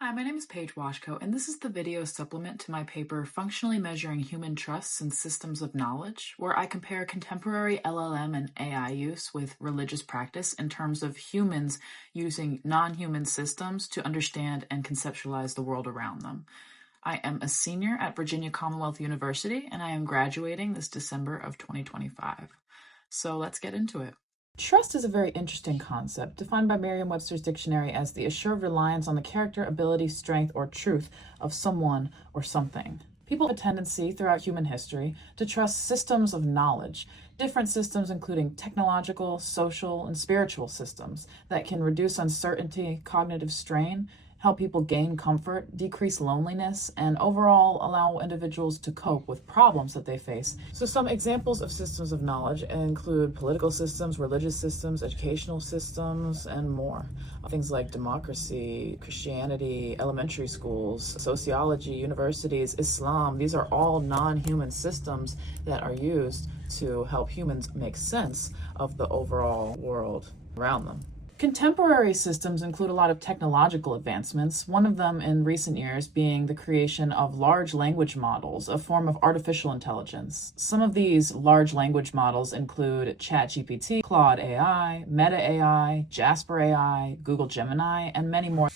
Hi, my name is Paige Washko, and this is the video supplement to my paper, Functionally Measuring Human Trusts in Systems of Knowledge, where I compare contemporary LLM and AI use with religious practice in terms of humans using non-human systems to understand and conceptualize the world around them. I am a senior at Virginia Commonwealth University, and I am graduating this December of 2025. So let's get into it. Trust is a very interesting concept, defined by Merriam-Webster's dictionary as the assured reliance on the character, ability, strength, or truth of someone or something. People have a tendency throughout human history to trust systems of knowledge, different systems including technological, social, and spiritual systems that can reduce uncertainty, cognitive strain, help people gain comfort, decrease loneliness, and overall allow individuals to cope with problems that they face. So some examples of systems of knowledge include political systems, religious systems, educational systems, and more. Things like democracy, Christianity, elementary schools, sociology, universities, Islam, these are all non-human systems that are used to help humans make sense of the overall world around them. Contemporary systems include a lot of technological advancements, one of them in recent years being the creation of large language models, a form of artificial intelligence. Some of these large language models include ChatGPT, Claude AI, Meta AI, Jasper AI, Google Gemini, and many more.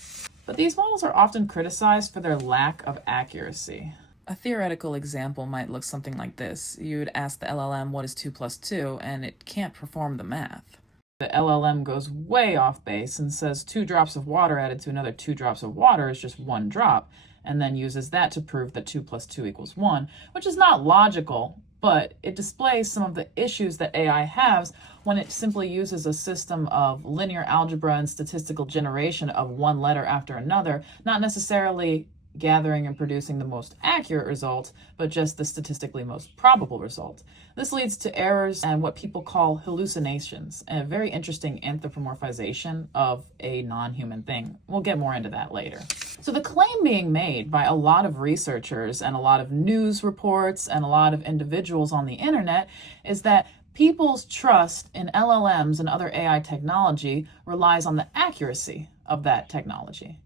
But these models are often criticized for their lack of accuracy. A theoretical example might look something like this. You'd ask the LLM what is 2 plus 2, and it can't perform the math. The LLM goes way off base and says 2 drops of water added to another 2 drops of water is just 1 drop, and then uses that to prove that 2 plus 2 equals 1, which is not logical, but it displays some of the issues that AI has when it simply uses a system of linear algebra and statistical generation of one letter after another, not necessarily gathering and producing the most accurate result, but just the statistically most probable result. This leads to errors and what people call hallucinations, a very interesting anthropomorphization of a non-human thing. We'll get more into that later. So the claim being made by a lot of researchers and a lot of news reports and a lot of individuals on the internet is that people's trust in LLMs and other AI technology relies on the accuracy of that technology.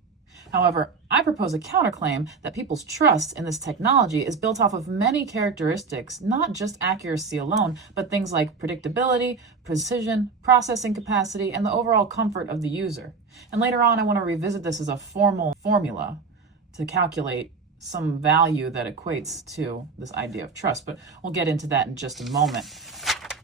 However, I propose a counterclaim that people's trust in this technology is built off of many characteristics, not just accuracy alone, but things like predictability, precision, processing capacity, and the overall comfort of the user. And later on, I want to revisit this as a formal formula to calculate some value that equates to this idea of trust, but we'll get into that in just a moment.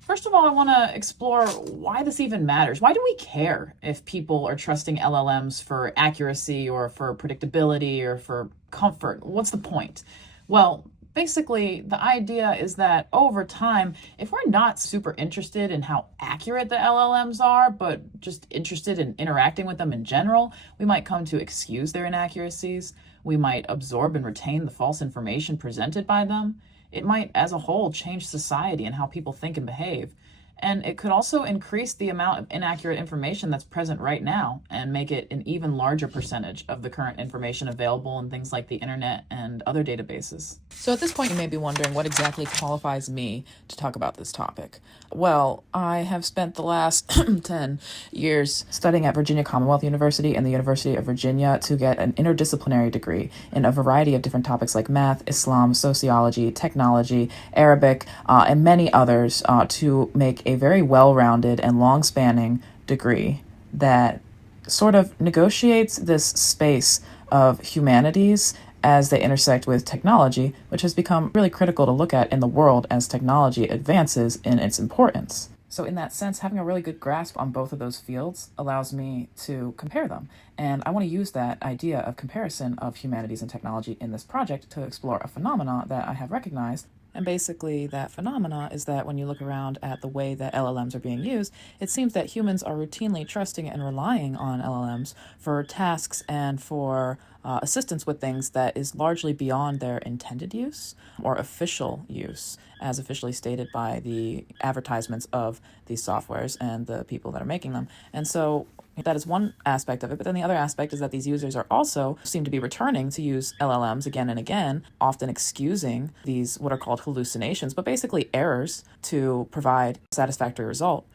First of all, I want to explore why this even matters. Why do we care if people are trusting LLMs for accuracy or for predictability or for comfort? What's the point? Well, basically, the idea is that over time, if we're not super interested in how accurate the LLMs are, but just interested in interacting with them in general, we might come to excuse their inaccuracies. We might absorb and retain the false information presented by them. It might, as a whole, change society and how people think and behave. And it could also increase the amount of inaccurate information that's present right now and make it an even larger percentage of the current information available in things like the internet and other databases. So at this point, you may be wondering what exactly qualifies me to talk about this topic. Well, I have spent the last 10 years studying at Virginia Commonwealth University and the University of Virginia to get an interdisciplinary degree in a variety of different topics like math, Islam, sociology, technology, Arabic, and many others to make a very well-rounded and long-spanning degree that sort of negotiates this space of humanities as they intersect with technology, which has become really critical to look at in the world as technology advances in its importance. So in that sense, having a really good grasp on both of those fields allows me to compare them. And I want to use that idea of comparison of humanities and technology in this project to explore a phenomena that I have recognized. And basically that phenomena is that when you look around at the way that LLMs are being used, it seems that humans are routinely trusting and relying on LLMs for tasks and for assistance with things that is largely beyond their intended use or official use, as officially stated by the advertisements of these softwares and the people that are making them. And so that is one aspect of it, but then the other aspect is that these users are also seem to be returning to use LLMs again and again, often excusing these what are called hallucinations, but basically errors to provide a satisfactory result.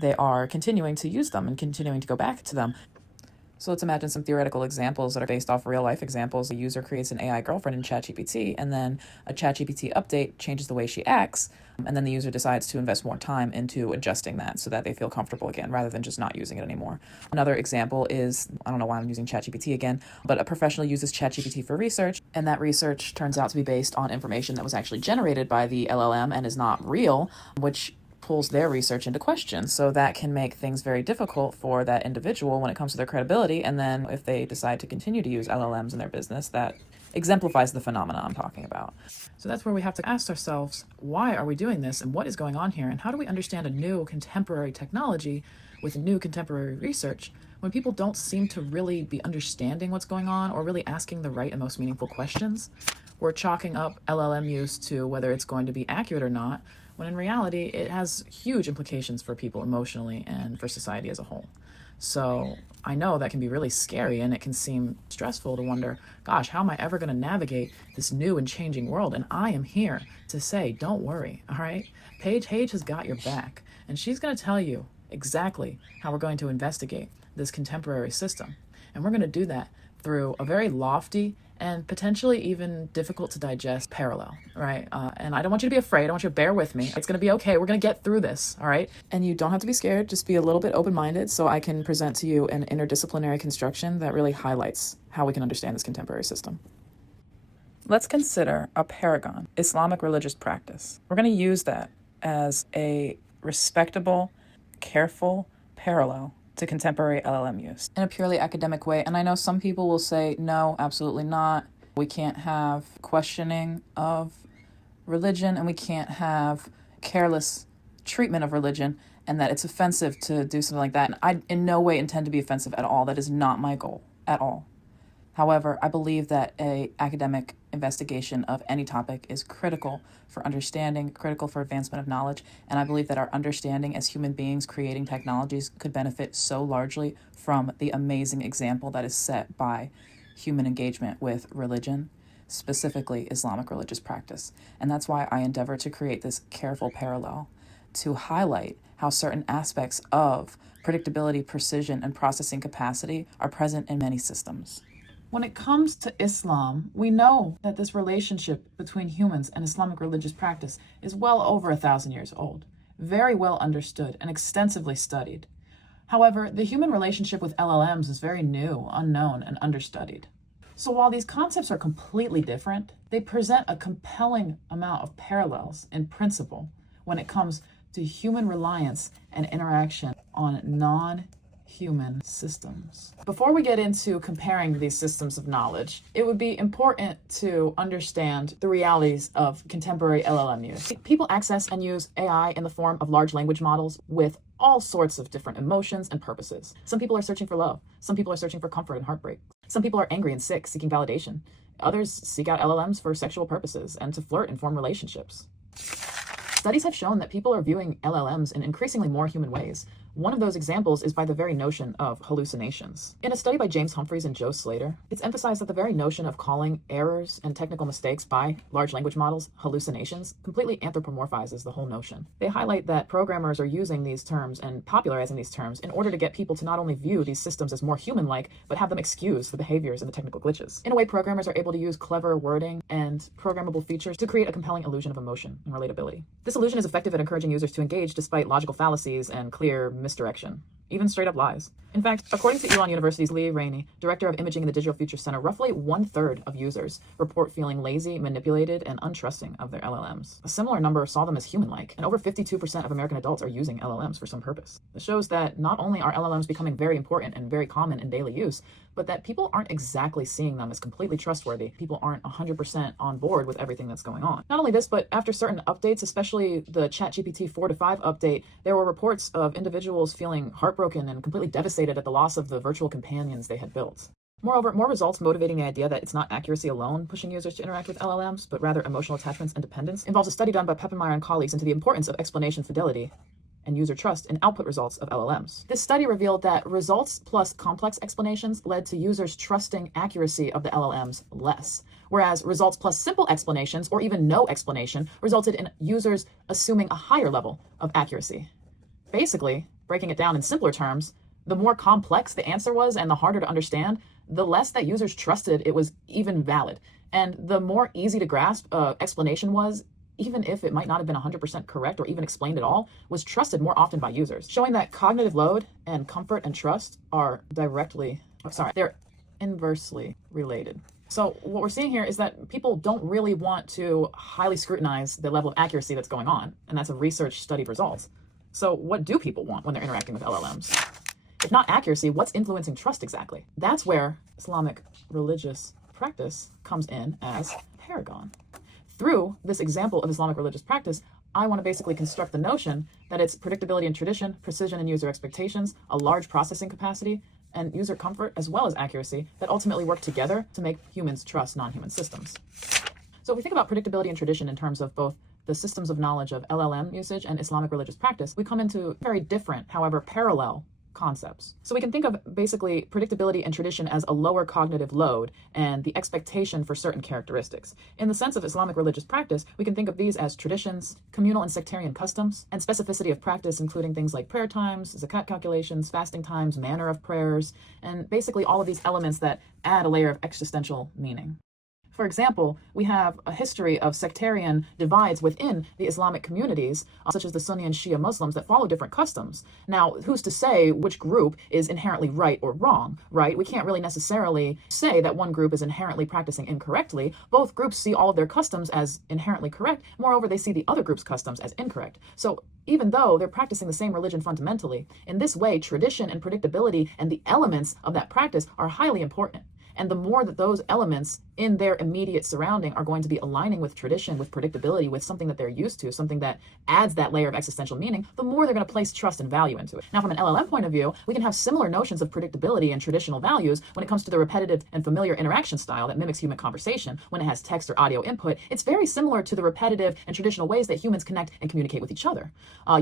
They are continuing to use them and continuing to go back to them. So let's imagine some theoretical examples that are based off real life examples. A user creates an AI girlfriend in ChatGPT, and then a ChatGPT update changes the way she acts, and then the user decides to invest more time into adjusting that so that they feel comfortable again, rather than just not using it anymore. Another example is, I don't know why I'm using ChatGPT again, but a professional uses ChatGPT for research, and that research turns out to be based on information that was actually generated by the LLM and is not real, which pulls their research into question. So that can make things very difficult for that individual when it comes to their credibility. And then if they decide to continue to use LLMs in their business, that exemplifies the phenomena I'm talking about. So that's where we have to ask ourselves, why are we doing this and what is going on here? And how do we understand a new contemporary technology with new contemporary research when people don't seem to really be understanding what's going on or really asking the right and most meaningful questions? We're chalking up LLM use to whether it's going to be accurate or not, when in reality, it has huge implications for people emotionally and for society as a whole. So I know that can be really scary, and it can seem stressful to wonder, gosh, how am I ever going to navigate this new and changing world? And I am here to say, don't worry, all right? Paige has got your back, and she's going to tell you exactly how we're going to investigate this contemporary system. And we're going to do that through a very lofty and potentially even difficult to digest parallel, right? And I don't want you to be afraid. I want you to bear with me. It's going to be okay. We're going to get through this, all right? And you don't have to be scared. Just be a little bit open-minded so I can present to you an interdisciplinary construction that really highlights how we can understand this contemporary system. Let's consider a paragon, Islamic religious practice. We're going to use that as a respectable, careful parallel to contemporary LLM use in a purely academic way. And I know some people will say, no, absolutely not. We can't have questioning of religion, and we can't have careless treatment of religion, and that it's offensive to do something like that. And I in no way intend to be offensive at all. That is not my goal at all. However, I believe that an academic investigation of any topic is critical for understanding, critical for advancement of knowledge, and I believe that our understanding as human beings creating technologies could benefit so largely from the amazing example that is set by human engagement with religion, specifically Islamic religious practice. And that's why I endeavor to create this careful parallel to highlight how certain aspects of predictability, precision, and processing capacity are present in many systems. When it comes to Islam, we know that this relationship between humans and Islamic religious practice is well over 1,000 years old, very well understood and extensively studied. However, the human relationship with LLMs is very new, unknown, and understudied. So while these concepts are completely different, they present a compelling amount of parallels in principle when it comes to human reliance and interaction on non-human systems. Before we get into comparing these systems of knowledge, it would be important to understand the realities of contemporary LLM use. People access and use AI in the form of large language models with all sorts of different emotions and purposes. Some people are searching for love. Some people are searching for comfort and heartbreak. Some people are angry and sick, seeking validation. Others seek out LLMs for sexual purposes and to flirt and form relationships. Studies have shown that people are viewing LLMs in increasingly more human ways. One of those examples is by the very notion of hallucinations. In a study by James Humphreys and Joe Slater, it's emphasized that the very notion of calling errors and technical mistakes by large language models hallucinations completely anthropomorphizes the whole notion. They highlight that programmers are using these terms and popularizing these terms in order to get people to not only view these systems as more human-like, but have them excuse the behaviors and the technical glitches. In a way, programmers are able to use clever wording and programmable features to create a compelling illusion of emotion and relatability. This illusion is effective at encouraging users to engage despite logical fallacies and clear misdirection, even straight up lies. In fact, according to Elon University's Lee Rainey, director of imaging in the Digital Future Center, roughly 1/3 of users report feeling lazy, manipulated, and untrusting of their LLMs. A similar number saw them as human-like, and over 52% of American adults are using LLMs for some purpose. This shows that not only are LLMs becoming very important and very common in daily use, but that people aren't exactly seeing them as completely trustworthy. People aren't 100% on board with everything that's going on. Not only this, but after certain updates, especially the ChatGPT 4 to 5 update, there were reports of individuals feeling heartbroken and completely devastated at the loss of the virtual companions they had built. Moreover, more results motivating the idea that it's not accuracy alone pushing users to interact with LLMs, but rather emotional attachments and dependence, involves a study done by Peppenmeyer and colleagues into the importance of explanation fidelity and user trust in output results of LLMs. This study revealed that results plus complex explanations led to users trusting accuracy of the LLMs less, whereas results plus simple explanations or even no explanation resulted in users assuming a higher level of accuracy. Basically, breaking it down in simpler terms, The more complex the answer was and the harder to understand, the less that users trusted it was even valid. And the more easy to grasp explanation was, even if it might not have been 100% correct or even explained at all, was trusted more often by users, showing that cognitive load and comfort and trust are they're inversely related. So what we're seeing here is that people don't really want to highly scrutinize the level of accuracy that's going on, and that's a research studied results. So what do people want when they're interacting with LLMs? If not accuracy, what's influencing trust exactly? That's where Islamic religious practice comes in as Paragon. Through this example of Islamic religious practice, I want to basically construct the notion that it's predictability and tradition, precision and user expectations, a large processing capacity, and user comfort, as well as accuracy, that ultimately work together to make humans trust non-human systems. So if we think about predictability and tradition in terms of both the systems of knowledge of LLM usage and Islamic religious practice, we come into very different, however parallel, concepts. So we can think of basically predictability and tradition as a lower cognitive load and the expectation for certain characteristics. In the sense of Islamic religious practice, we can think of these as traditions, communal and sectarian customs, and specificity of practice, including things like prayer times, zakat calculations, fasting times, manner of prayers, and basically all of these elements that add a layer of existential meaning. For example, we have a history of sectarian divides within the Islamic communities, such as the Sunni and Shia Muslims, that follow different customs. Now, who's to say which group is inherently right or wrong, right? We can't really necessarily say that one group is inherently practicing incorrectly. Both groups see all of their customs as inherently correct. Moreover, they see the other group's customs as incorrect. So even though they're practicing the same religion fundamentally, in this way, tradition and predictability and the elements of that practice are highly important. And the more that those elements in their immediate surrounding are going to be aligning with tradition, with predictability, with something that they're used to, something that adds that layer of existential meaning, the more they're going to place trust and value into it. Now, from an LLM point of view, we can have similar notions of predictability and traditional values when it comes to the repetitive and familiar interaction style that mimics human conversation. When it has text or audio input, it's very similar to the repetitive and traditional ways that humans connect and communicate with each other.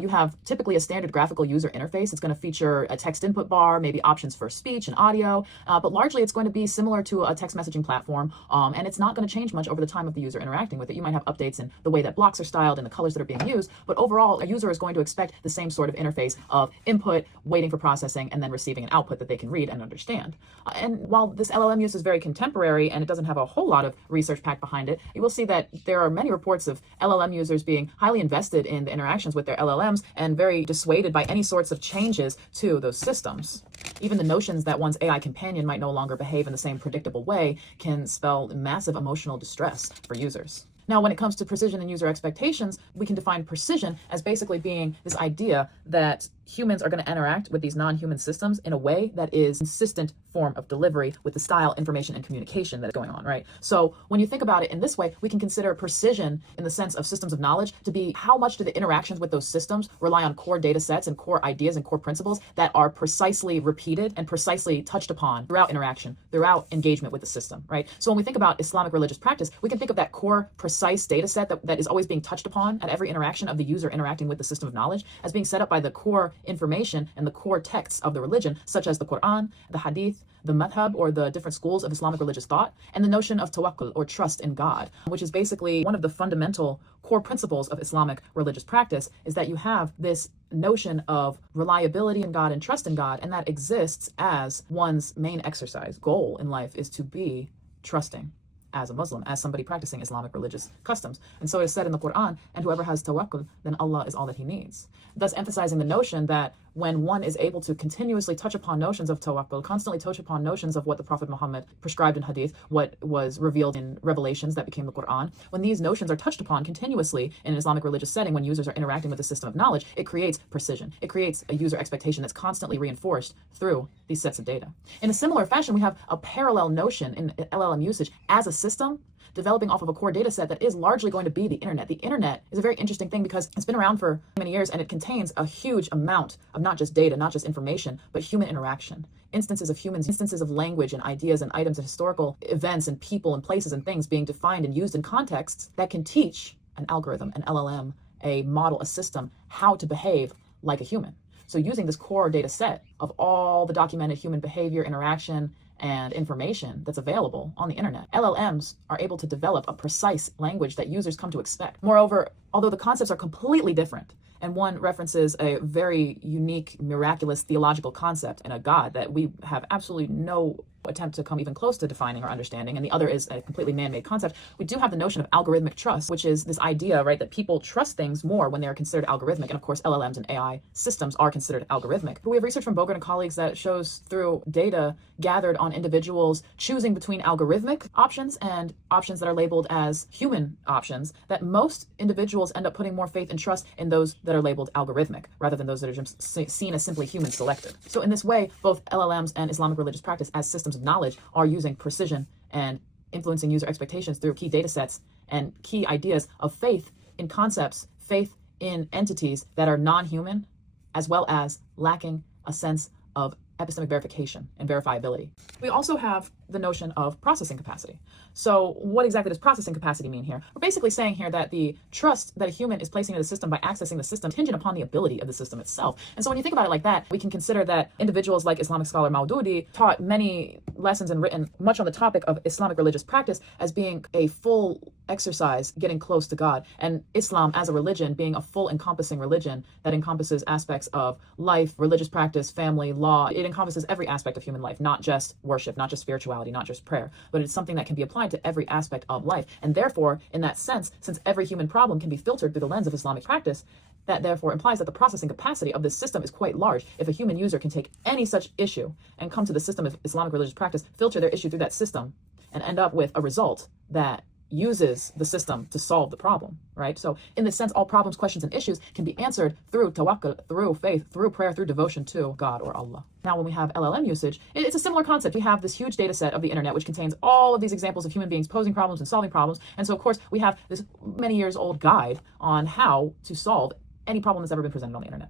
You have typically a standard graphical user interface. It's going to feature a text input bar, maybe options for speech and audio, but largely it's going to be similar to a text messaging platform, and it's not going to change much over the time of the user interacting with it. You might have updates in the way that blocks are styled and the colors that are being used, but overall, a user is going to expect the same sort of interface of input, waiting for processing, and then receiving an output that they can read and understand. And while this LLM use is very contemporary and it doesn't have a whole lot of research packed behind it, you will see that there are many reports of LLM users being highly invested in the interactions with their LLMs and very dissuaded by any sorts of changes to those systems. Even the notions that one's AI companion might no longer behave in the same predictable way can spell massive emotional distress for users. Now, when it comes to precision and user expectations, we can define precision as basically being this idea that humans are going to interact with these non-human systems in a way that is consistent form of delivery with the style, information, and communication that is going on, right? So when you think about it in this way, we can consider precision in the sense of systems of knowledge to be how much do the interactions with those systems rely on core data sets and core ideas and core principles that are precisely repeated and precisely touched upon throughout interaction, throughout engagement with the system, right? So when we think about Islamic religious practice, we can think of that core precise data set that is always being touched upon at every interaction of the user interacting with the system of knowledge as being set up by the core information and the core texts of the religion, such as the Quran, the Hadith, the madhab, or the different schools of Islamic religious thought, and the notion of tawakkul, or trust in God, which is basically one of the fundamental core principles of Islamic religious practice, is that you have this notion of reliability in God and trust in God, and that exists as one's main exercise. Goal in life is to be trusting as a Muslim, as somebody practicing Islamic religious customs. And so it is said in the Quran, and whoever has tawakkul, then Allah is all that he needs. Thus emphasizing the notion that when one is able to continuously touch upon notions of tawakkul, constantly touch upon notions of what the Prophet Muhammad prescribed in Hadith, what was revealed in revelations that became the Quran, when these notions are touched upon continuously in an Islamic religious setting, when users are interacting with the system of knowledge, it creates precision. It creates a user expectation that's constantly reinforced through these sets of data. In a similar fashion, we have a parallel notion in LLM usage as a system developing off of a core data set that is largely going to be the internet. The internet is a very interesting thing because it's been around for many years and it contains a huge amount of not just data, not just information, but human interaction. Instances of humans, instances of language and ideas and items and historical events and people and places and things being defined and used in contexts that can teach an algorithm, an LLM, a model, a system, how to behave like a human. So using this core data set of all the documented human behavior, interaction, and information that's available on the internet, LLMs are able to develop a precise language that users come to expect. Moreover, although the concepts are completely different, and one references a very unique, miraculous theological concept and a God that we have absolutely no attempt to come even close to defining or understanding, and the other is a completely man-made concept. We do have the notion of algorithmic trust, which is this idea, right, that people trust things more when they're considered algorithmic. And of course, LLMs and AI systems are considered algorithmic. But we have research from Bogart and colleagues that shows through data gathered on individuals choosing between algorithmic options and options that are labeled as human options, that most individuals end up putting more faith and trust in those that are labeled algorithmic rather than those that are just seen as simply human selected. So in this way, both LLMs and Islamic religious practice as systems of knowledge are using precision and influencing user expectations through key data sets and key ideas of faith in concepts, faith in entities that are non-human, as well as lacking a sense of epistemic verification and verifiability. We also have the notion of processing capacity. So what exactly does processing capacity mean here? We're basically saying here that the trust that a human is placing in the system by accessing the system is contingent upon the ability of the system itself. And so when you think about it like that, we can consider that individuals like Islamic scholar Maududi taught many lessons and written much on the topic of Islamic religious practice as being a full exercise getting close to God, and Islam as a religion being a full encompassing religion that encompasses aspects of life, religious practice, family, law. It encompasses every aspect of human life, not just worship, not just spirituality, not just prayer, but it's something that can be applied to every aspect of life. And therefore, in that sense, since every human problem can be filtered through the lens of Islamic practice, that therefore implies that the processing capacity of this system is quite large. If a human user can take any such issue and come to the system of Islamic religious practice, filter their issue through that system, and end up with a result that uses the system to solve the problem, right? So in this sense, all problems, questions, and issues can be answered through tawakkul, through faith, through prayer, through devotion to God or Allah. Now, when we have LLM usage, it's a similar concept. We have this huge data set of the internet, which contains all of these examples of human beings posing problems and solving problems. And so, of course, we have this many years old guide on how to solve any problem that's ever been presented on the internet.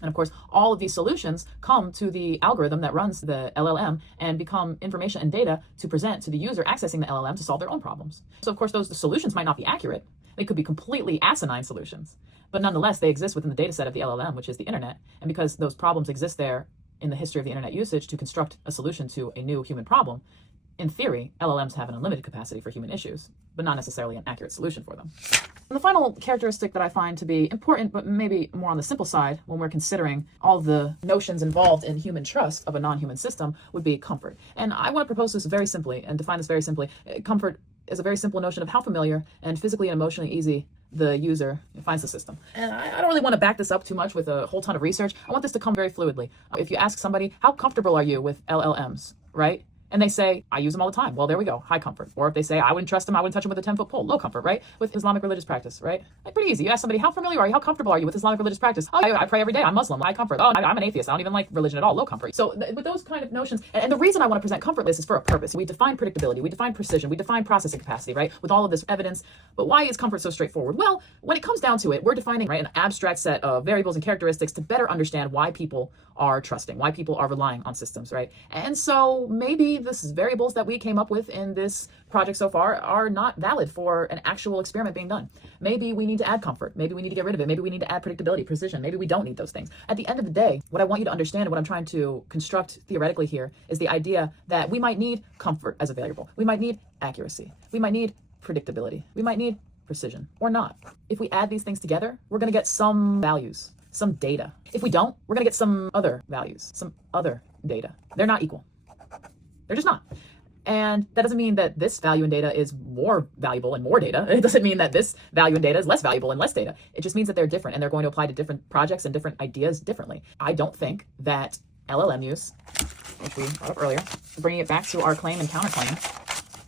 And of course, all of these solutions come to the algorithm that runs the LLM and become information and data to present to the user accessing the LLM to solve their own problems. So of course, the solutions might not be accurate. They could be completely asinine solutions, but nonetheless, they exist within the data set of the LLM, which is the internet. And because those problems exist there in the history of the internet usage to construct a solution to a new human problem, in theory, LLMs have an unlimited capacity for human issues, but not necessarily an accurate solution for them. And the final characteristic that I find to be important, but maybe more on the simple side when we're considering all the notions involved in human trust of a non-human system, would be comfort. And I want to propose this very simply and define this very simply. Comfort is a very simple notion of how familiar and physically and emotionally easy the user finds the system. And I don't really want to back this up too much with a whole ton of research. I want this to come very fluidly. If you ask somebody, how comfortable are you with LLMs, right? And they say, I use them all the time. Well, there we go, high comfort. Or if they say, I wouldn't trust them, I wouldn't touch them with a 10-foot pole, low comfort, right? With Islamic religious practice, right? Like pretty easy. You ask somebody, how familiar are you? How comfortable are you with Islamic religious practice? Oh, I pray every day. I'm Muslim. High comfort. Oh, I'm an atheist. I don't even like religion at all. Low comfort. So with those kind of notions, and the reason I want to present comfort lists is for a purpose. We define predictability, we define precision, we define processing capacity, right? With all of this evidence. But why is comfort so straightforward? Well, when it comes down to it, we're defining, right, an abstract set of variables and characteristics to better understand why people are trusting, why people are relying on systems, right? And so maybe this variables that we came up with in this project so far are not valid for an actual experiment being done. Maybe we need to add comfort. Maybe we need to get rid of it. Maybe we need to add predictability, precision. Maybe we don't need those things. At the end of the day, what I want you to understand and what I'm trying to construct theoretically here is the idea that we might need comfort as a variable. We might need accuracy. We might need predictability. We might need precision or not. If we add these things together, we're going to get some values, some data. If we don't, we're going to get some other values, some other data. They're not equal. They're just not. And that doesn't mean that this value in data is more valuable and more data. It doesn't mean that this value in data is less valuable and less data. It just means that they're different and they're going to apply to different projects and different ideas differently. I don't think that LLM use, which we brought up earlier, bringing it back to our claim and counterclaim,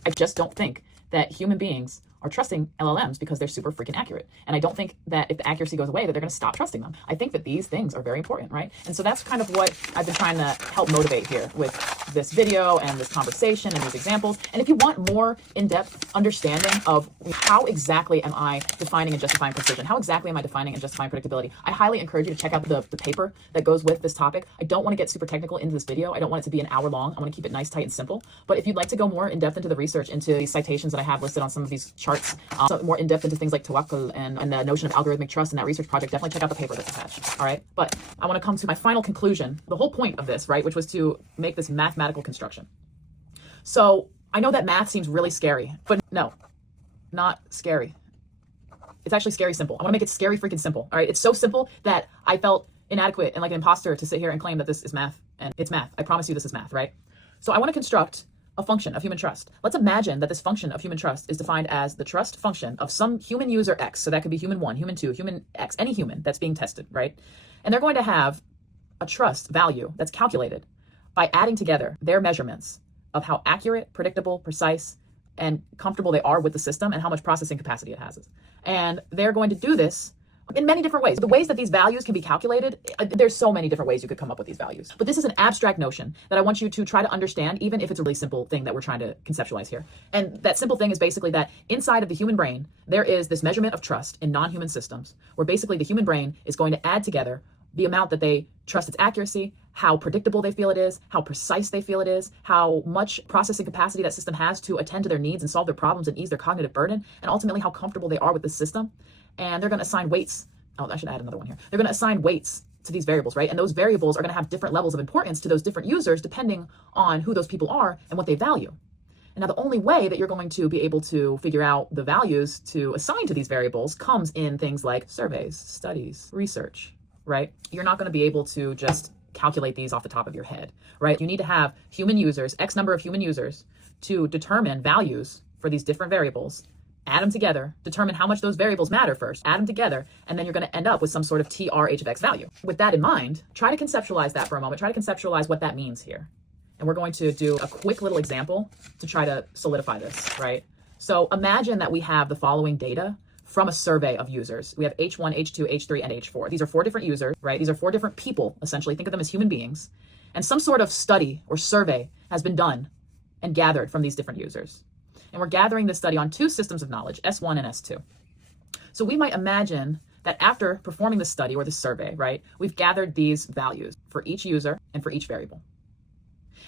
I just don't think that human beings are trusting LLMs because they're super freaking accurate. And I don't think that if the accuracy goes away that they're going to stop trusting them. I think that these things are very important, right? And so that's kind of what I've been trying to help motivate here with this video and this conversation and these examples. And if you want more in-depth understanding of how exactly am I defining and justifying precision, how exactly am I defining and justifying predictability, I highly encourage you to check out the paper that goes with this topic. I don't want to get super technical into this video. I don't want it to be an hour long. I want to keep it nice, tight, and simple. But if you'd like to go more in-depth into the research, into these citations that I have listed on some of these charts, so more in-depth into things like tawakkul and the notion of algorithmic trust in that research project, definitely check out the paper that's attached, all right? But I want to come to my final conclusion, the whole point of this, right, which was to make this mathematical construction. So I know that math seems really scary, but no, not scary. It's actually scary simple. I want to make it scary freaking simple. All right. It's so simple that I felt inadequate and like an imposter to sit here and claim that this is math, and it's math. I promise you this is math, right? So I want to construct a function of human trust. Let's imagine that this function of human trust is defined as the trust function of some human user X. So that could be human 1, human 2, human X, any human that's being tested, right? And they're going to have a trust value that's calculated by adding together their measurements of how accurate, predictable, precise, and comfortable they are with the system and how much processing capacity it has. And they're going to do this in many different ways. The ways that these values can be calculated, there's so many different ways you could come up with these values. But this is an abstract notion that I want you to try to understand, even if it's a really simple thing that we're trying to conceptualize here. And that simple thing is basically that inside of the human brain, there is this measurement of trust in non-human systems, where basically the human brain is going to add together the amount that they trust its accuracy, how predictable they feel it is, how precise they feel it is, how much processing capacity that system has to attend to their needs and solve their problems and ease their cognitive burden, and ultimately how comfortable they are with the system. And they're going to assign weights. Oh, I should add another one here. They're going to assign weights to these variables, right? And those variables are going to have different levels of importance to those different users depending on who those people are and what they value. And now the only way that you're going to be able to figure out the values to assign to these variables comes in things like surveys, studies, research, right? You're not going to be able to just calculate these off the top of your head, right? You need to have human users, X number of human users, to determine values for these different variables, add them together, determine how much those variables matter first, add them together, and then you're going to end up with some sort of TR h of X value. With that in mind, try to conceptualize that for a moment. Try to conceptualize what that means here. And we're going to do a quick little example to try to solidify this, right? So imagine that we have the following data from a survey of users. We have H1, H2, H3, and H4. These are 4 different users, right? These are 4 different people, essentially. Think of them as human beings. And some sort of study or survey has been done and gathered from these different users. And we're gathering this study on 2 systems of knowledge, S1 and S2. So we might imagine that after performing the study or the survey, right, we've gathered these values for each user and for each variable.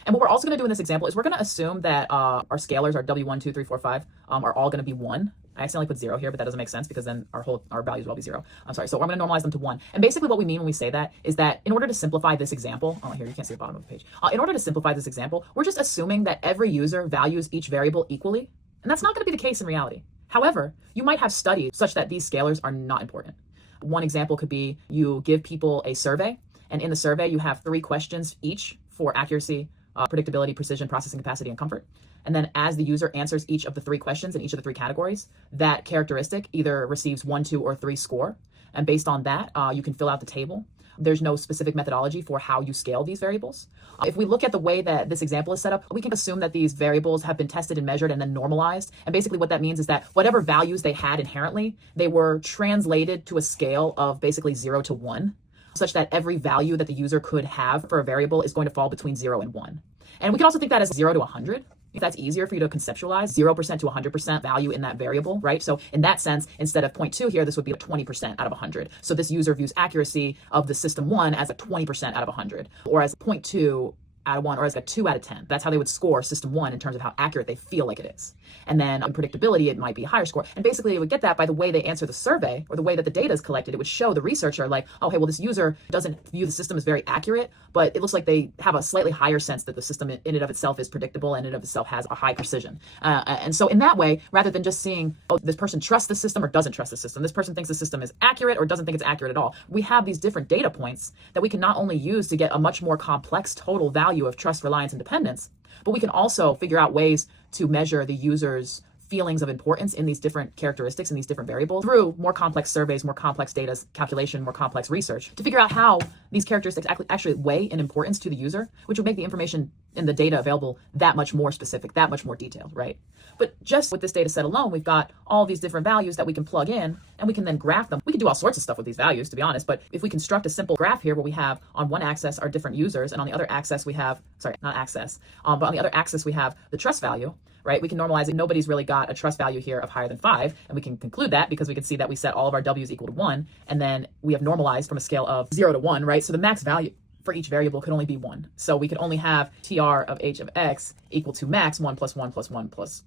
And what we're also going to do in this example is we're going to assume that our scalars, our W1, 2, 3, 4, 5, are all going to be 1. I accidentally put 0 here, but that doesn't make sense because then our values will all be 0. I'm sorry. So I'm going to normalize them to 1. And basically what we mean when we say that is that in order to simplify this example, oh, here, you can't see the bottom of the page. In order to simplify this example, we're just assuming that every user values each variable equally. And that's not going to be the case in reality. However, you might have studies such that these scalars are not important. One example could be you give people a survey, and in the survey you have 3 questions each for accuracy, predictability, precision, processing capacity, and comfort. And then as the user answers each of the 3 questions in each of the 3 categories, that characteristic either receives 1, 2, or 3 score. And based on that, you can fill out the table. There's no specific methodology for how you scale these variables. If we look at the way that this example is set up, we can assume that these variables have been tested and measured and then normalized. And basically what that means is that whatever values they had inherently, they were translated to a scale of basically 0 to 1, such that every value that the user could have for a variable is going to fall between 0 and 1. And we can also think that as 0 to 100. If that's easier for you to conceptualize, 0% to 100% value in that variable, right? So in that sense, instead of 0.2 here, this would be 20% out of 100. So this user views accuracy of the system 1 as a 20% out of 100, or as 0.2 out of 1, or as a 2 out of 10. That's how they would score system 1 in terms of how accurate they feel like it is. And then in predictability, it might be a higher score. And basically they would get that by the way they answer the survey or the way that the data is collected. It would show the researcher like, oh, hey, well, this user doesn't view the system as very accurate, but it looks like they have a slightly higher sense that the system in and of itself is predictable and in and of itself has a high precision. And so in that way, rather than just seeing, oh, this person trusts the system or doesn't trust the system, this person thinks the system is accurate or doesn't think it's accurate at all, we have these different data points that we can not only use to get a much more complex total value of trust, reliance, and dependence, but we can also figure out ways to measure the user's feelings of importance in these different characteristics and these different variables through more complex surveys, more complex data calculation, more complex research to figure out how these characteristics actually weigh in importance to the user, which would make the information in the data available that much more specific, that much more detailed, right? But just with this data set alone, we've got all these different values that we can plug in and we can then graph them. We can do all sorts of stuff with these values, to be honest, but if we construct a simple graph here where we have on one axis our different users and on the other axis we have, sorry, not axis, but on the other axis we have the trust value, right? We can normalize it. Nobody's really got a trust value here of higher than 5. And we can conclude that because we can see that we set all of our W's equal to 1. And then we have normalized from a scale of 0 to 1, right? So the max value for each variable could only be 1. So we could only have TR of H of X equal to max 1 plus 1 plus 1 plus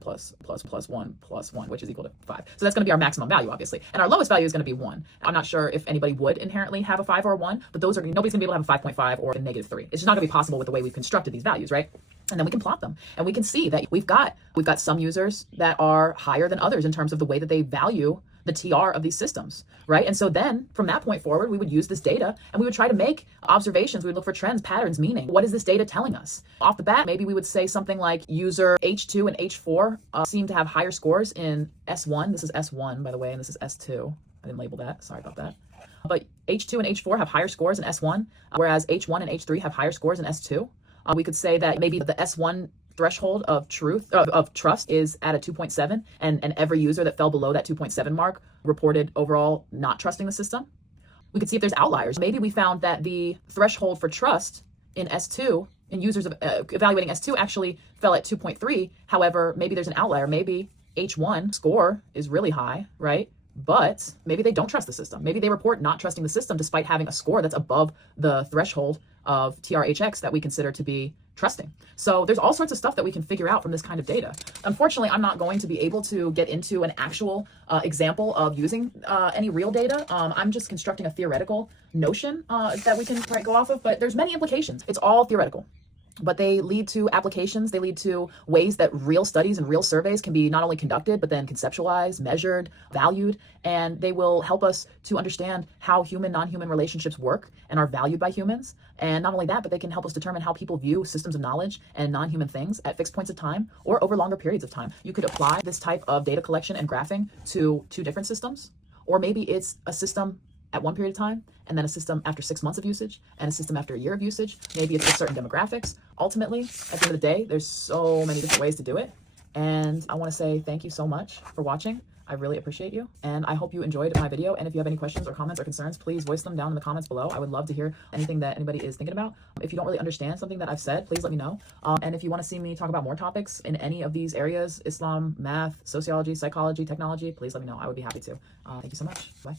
1 plus 1, which is equal to 5. So that's going to be our maximum value, obviously. And our lowest value is going to be 1. I'm not sure if anybody would inherently have a 5 or a 1, but nobody's going to be able to have a 5.5 or a negative 3. It's just not going to be possible with the way we've constructed these values, right? And then we can plot them and we can see that we've got some users that are higher than others in terms of the way that they value the TR of these systems, right? And so then from that point forward, we would use this data and we would try to make observations. We would look for trends, patterns, meaning. What is this data telling us? Off the bat, maybe we would say something like user H2 and H4 seem to have higher scores in S1. This is S1, by the way, and this is S2. I didn't label that. Sorry about that. But H2 and H4 have higher scores in S1, whereas H1 and H3 have higher scores in S2. We could say that maybe the S1 threshold of trust is at a 2.7, and every user that fell below that 2.7 mark reported overall not trusting the system. We could see if there's outliers. Maybe we found that the threshold for trust in S2, in users evaluating S2, actually fell at 2.3. However, maybe there's an outlier. Maybe H1 score is really high, right? But maybe they don't trust the system. Maybe they report not trusting the system despite having a score that's above the threshold of TRHX that we consider to be trusting. So there's all sorts of stuff that we can figure out from this kind of data. Unfortunately, I'm not going to be able to get into an actual example of using any real data. I'm just constructing a theoretical notion that we can go off of, but there's many implications. It's all theoretical, but they lead to applications. They lead to ways that real studies and real surveys can be not only conducted, but then conceptualized, measured, valued, and they will help us to understand how human, non-human relationships work and are valued by humans. And not only that, but they can help us determine how people view systems of knowledge and non-human things at fixed points of time or over longer periods of time. You could apply this type of data collection and graphing to two different systems, or maybe it's a system at one period of time, and then a system after 6 months of usage, and a system after a year of usage. Maybe it's with certain demographics. Ultimately, at the end of the day, there's so many different ways to do it. And I want to say thank you so much for watching. I really appreciate you, and I hope you enjoyed my video. And if you have any questions or comments or concerns, please voice them down in the comments below. I would love to hear anything that anybody is thinking about. If you don't really understand something that I've said, please let me know. And if you want to see me talk about more topics in any of these areas, Islam, math, sociology, psychology, technology, please let me know. I would be happy to. Thank you so much. Bye.